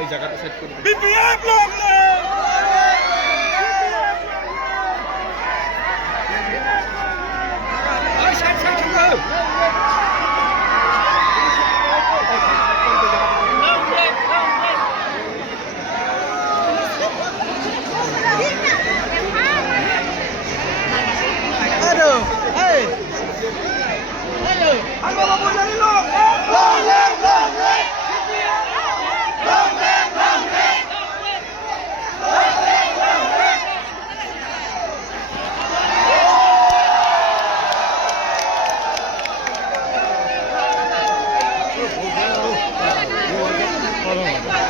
এই জায়গাটা সেট করে দিন। BPM লোক Aduh, hei. Aduh. Ano ba po sa ilong? Tolong.